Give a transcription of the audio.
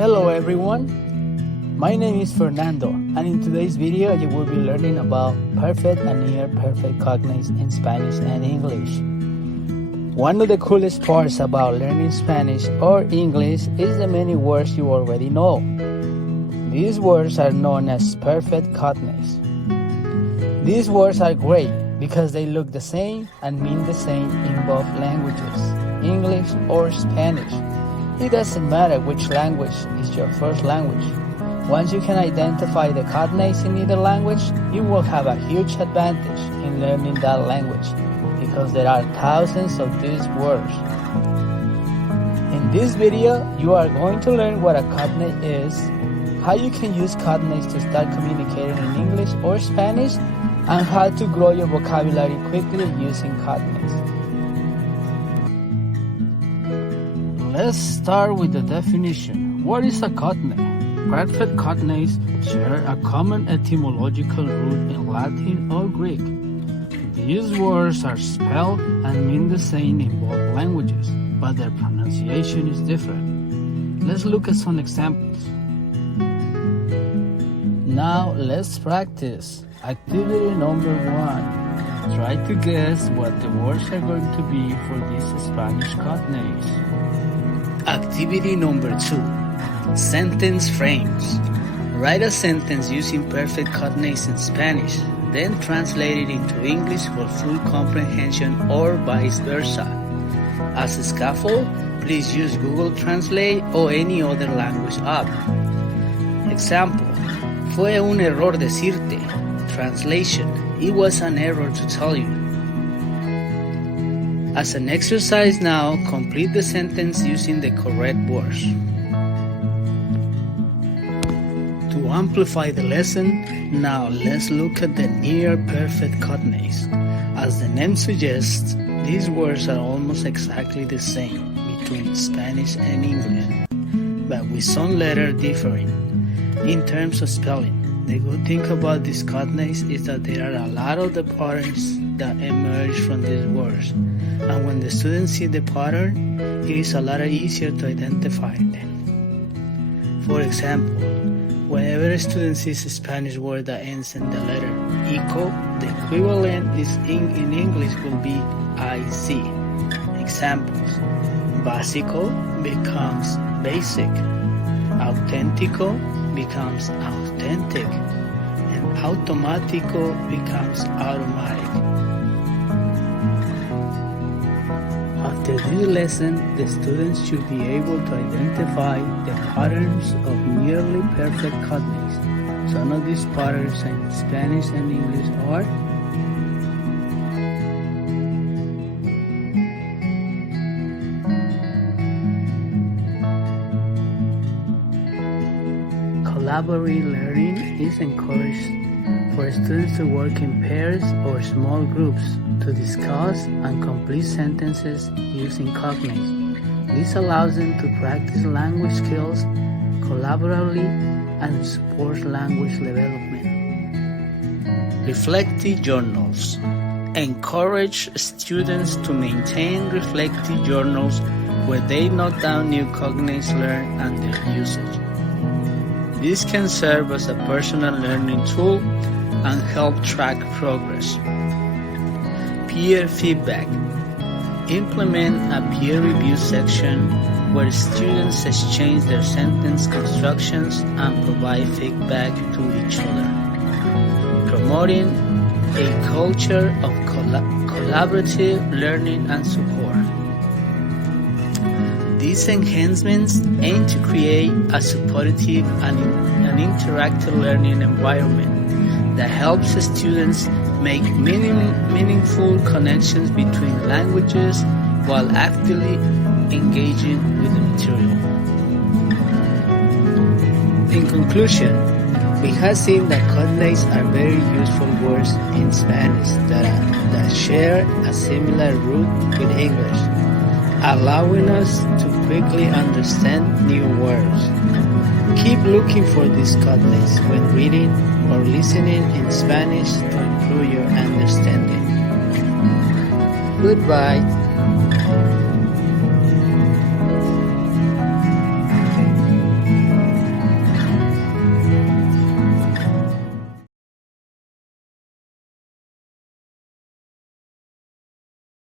Hello everyone, my name is Fernando, and in today's video you will be learning about perfect and near perfect cognates in Spanish and English. One of the coolest parts about learning Spanish or English is the many words you already know. These words are known as perfect cognates. These words are great because they look the same and mean the same in both languages, English or Spanish. It doesn't matter which language is your first language. Once you can identify the cognates in either language, you will have a huge advantage in learning that language because there are thousands of these words. In this video, you are going to learn what a cognate is, how you can use cognates to start communicating in English or Spanish, and how to grow your vocabulary quickly using cognates. Let's start with the definition. What is a cognate? Perfect cognates share a common etymological root in Latin or Greek. These words are spelled and mean the same in both languages, but their pronunciation is different. Let's look at some examples. Now let's practice. Activity number 1. Try to guess what the words are going to be for these Spanish cognates. Activity number 2. Sentence frames. Write a sentence using perfect cognates in Spanish, then translate it into English for full comprehension or vice versa. As a scaffold, please use Google Translate or any other language app. Example: Fue un error decirte. Translation: It was an error to tell you. As an exercise now, complete the sentence using the correct words. To amplify the lesson, now let's look at the near perfect cognates. As the name suggests, these words are almost exactly the same between Spanish and English, but with some letters differing in terms of spelling. The good thing about these cognates is that there are a lot of the patterns that emerge from these words, and when the students see the pattern, it is a lot easier to identify them. For example, whenever a student sees a Spanish word that ends in the letter ICO, the equivalent in English will be IC. Examples: básico becomes basic, auténtico becomes authentic, and automático becomes automatic. After this lesson, the students should be able to identify the patterns of nearly perfect cognates. Some of these patterns in Spanish and English are: collaborative learning is encouraged for students to work in pairs or small groups to discuss and complete sentences using cognates. This allows them to practice language skills collaboratively and supports language development. Reflective journals. Encourage students to maintain reflective journals where they note down new cognates learned and their usage. This can serve as a personal learning tool and help track progress. Peer feedback. Implement a peer review section where students exchange their sentence constructions and provide feedback to each other. Promoting a culture of collaborative learning and support. These enhancements aim to create a supportive and interactive learning environment that helps students make meaningful connections between languages while actively engaging with the material. In conclusion, we have seen that cognates are very useful words in Spanish that share a similar root with English, allowing us to quickly understand new words. Keep looking for these cognates when reading or listening in Spanish to improve your understanding. Goodbye.